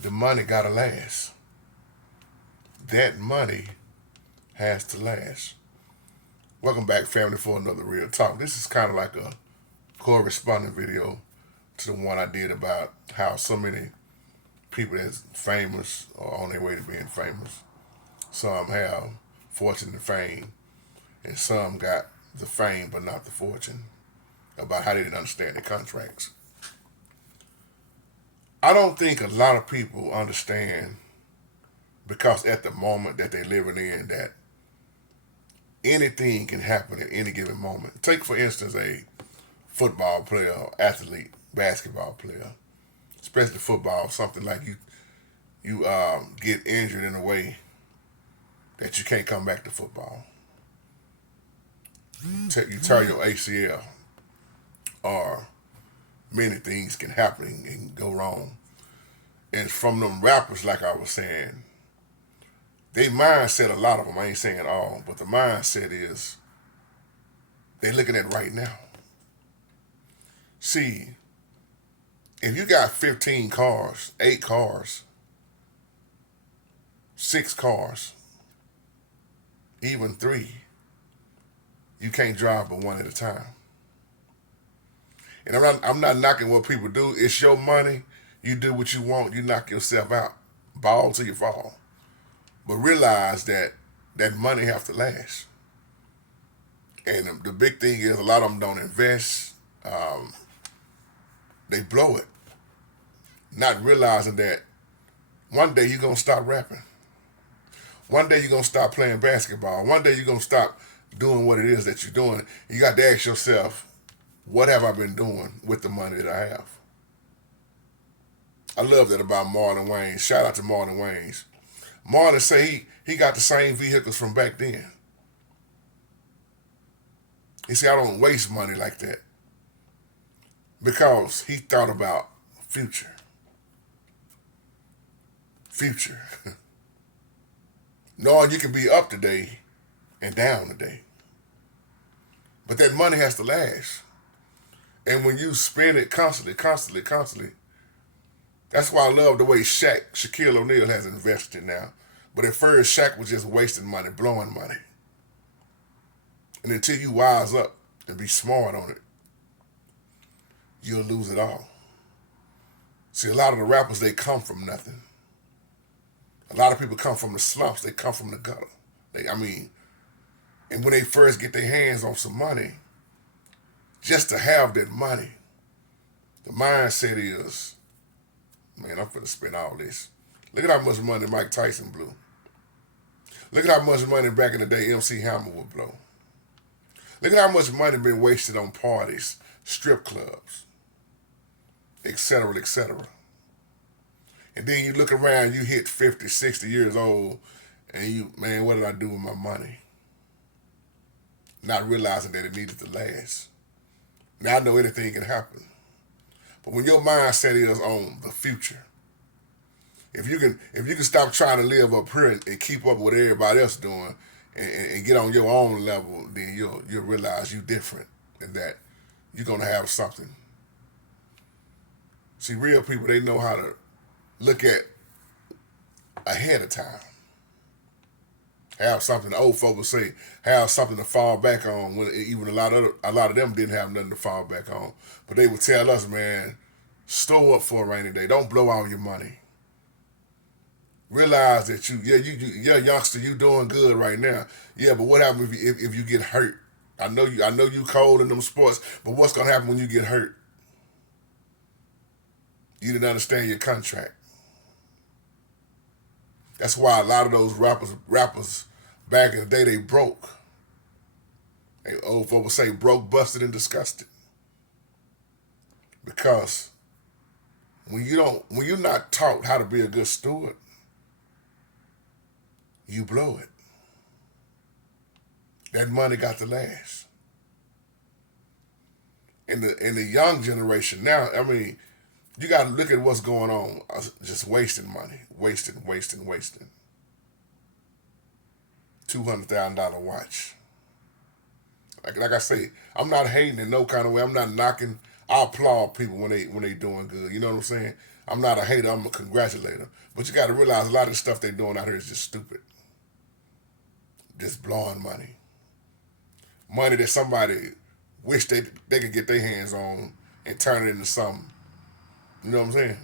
the money gotta last. That money has to last. Welcome back, family, for another Real Talk. This is kind of like a corresponding video to the one I did about how so many people that's famous are on their way to being famous. Some have fortune and fame, and some got the fame but not the fortune, about how they didn't understand the contracts. I don't think a lot of people understand because at the moment that they're living in that anything can happen at any given moment. Take for instance a football player, or athlete, basketball player, especially football, something like you get injured in a way that you can't come back to football. You tear your ACL, or many things can happen and go wrong. And from them rappers, like I was saying, they mindset, a lot of them, I ain't saying all, but the mindset is they looking at right now. See, if you got 15 cars, 8 cars, 6 cars, even 3, you can't drive but one at a time. And I'm not knocking what people do. It's your money. You do what you want. You knock yourself out. Ball till you fall. But realize that that money have to last. And the big thing is a lot of them don't invest. They blow it. Not realizing that one day you're going to stop rapping. One day you're going to stop playing basketball. One day you're going to stop doing what it is that you're doing. You got to ask yourself, what have I been doing with the money that I have? I love that about Marlon Wayans. Shout out to Marlon Wayans. Marlon say he got the same vehicles from back then. He said, I don't waste money like that. Because he thought about future. Future. Knowing you can be up today and down today. But that money has to last. And when you spend it constantly, that's why I love the way Shaquille O'Neal has invested now. But at first, Shaq was just wasting money, blowing money. And until you wise up and be smart on it, you'll lose it all. See, a lot of the rappers, they come from nothing. A lot of people come from the slumps. They come from the gutter. And when they first get their hands on some money, just to have that money, the mindset is, man, I'm finna spend all this. Look at how much money Mike Tyson blew. Look at how much money back in the day MC Hammer would blow. Look at how much money been wasted on parties, strip clubs, etc., etc. And then you look around, you hit 50, 60 years old, and you, man, what did I do with my money? Not realizing that it needed to last. Now I know anything can happen. But when your mindset is on the future, if you can stop trying to live up here and keep up with everybody else doing and get on your own level, then you'll realize you're different and that you're gonna have something. See, real people, they know how to look at ahead of time. Have something, the old folks say, have something to fall back on. When even a lot of them didn't have nothing to fall back on. But they would tell us, man, store up for a rainy day. Don't blow all your money. Realize that you're a youngster, you doing good right now. Yeah, but what happens if you get hurt? I know you cold in them sports, but what's gonna happen when you get hurt? You didn't understand your contract. That's why a lot of those rappers back in the day, they broke. And old folks say broke, busted, and disgusted. Because when you're not taught how to be a good steward, you blow it. That money got to last. In the young generation now, you got to look at what's going on. Just wasting money. Wasting. $200,000 watch. Like I say, I'm not hating in no kind of way. I'm not knocking. I applaud people when they doing good. You know what I'm saying? I'm not a hater, I'm a congratulator. But you got to realize a lot of the stuff they're doing out here is just stupid. Just blowing money. Money that somebody wish they could get their hands on and turn it into something. You know what I'm saying?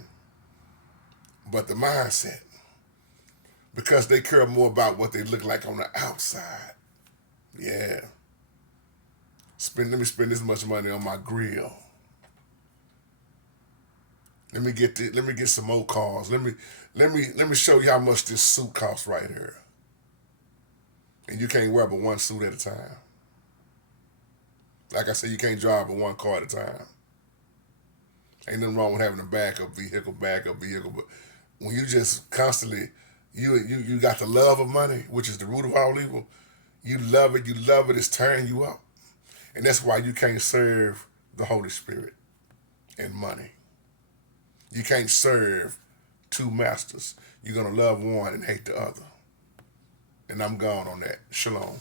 But the mindset, because they care more about what they look like on the outside. Yeah. Let me spend this much money on my grill. Let me get some more cars. Let me show you how much this suit costs right here. And you can't wear but one suit at a time. Like I said, you can't drive but one car at a time. Ain't nothing wrong with having a backup vehicle, but when you just constantly you got the love of money, which is the root of all evil. You love it, it's tearing you up. And that's why you can't serve the Holy Spirit and money. You can't serve two masters. You're gonna love one and hate the other. And I'm gone on that. Shalom.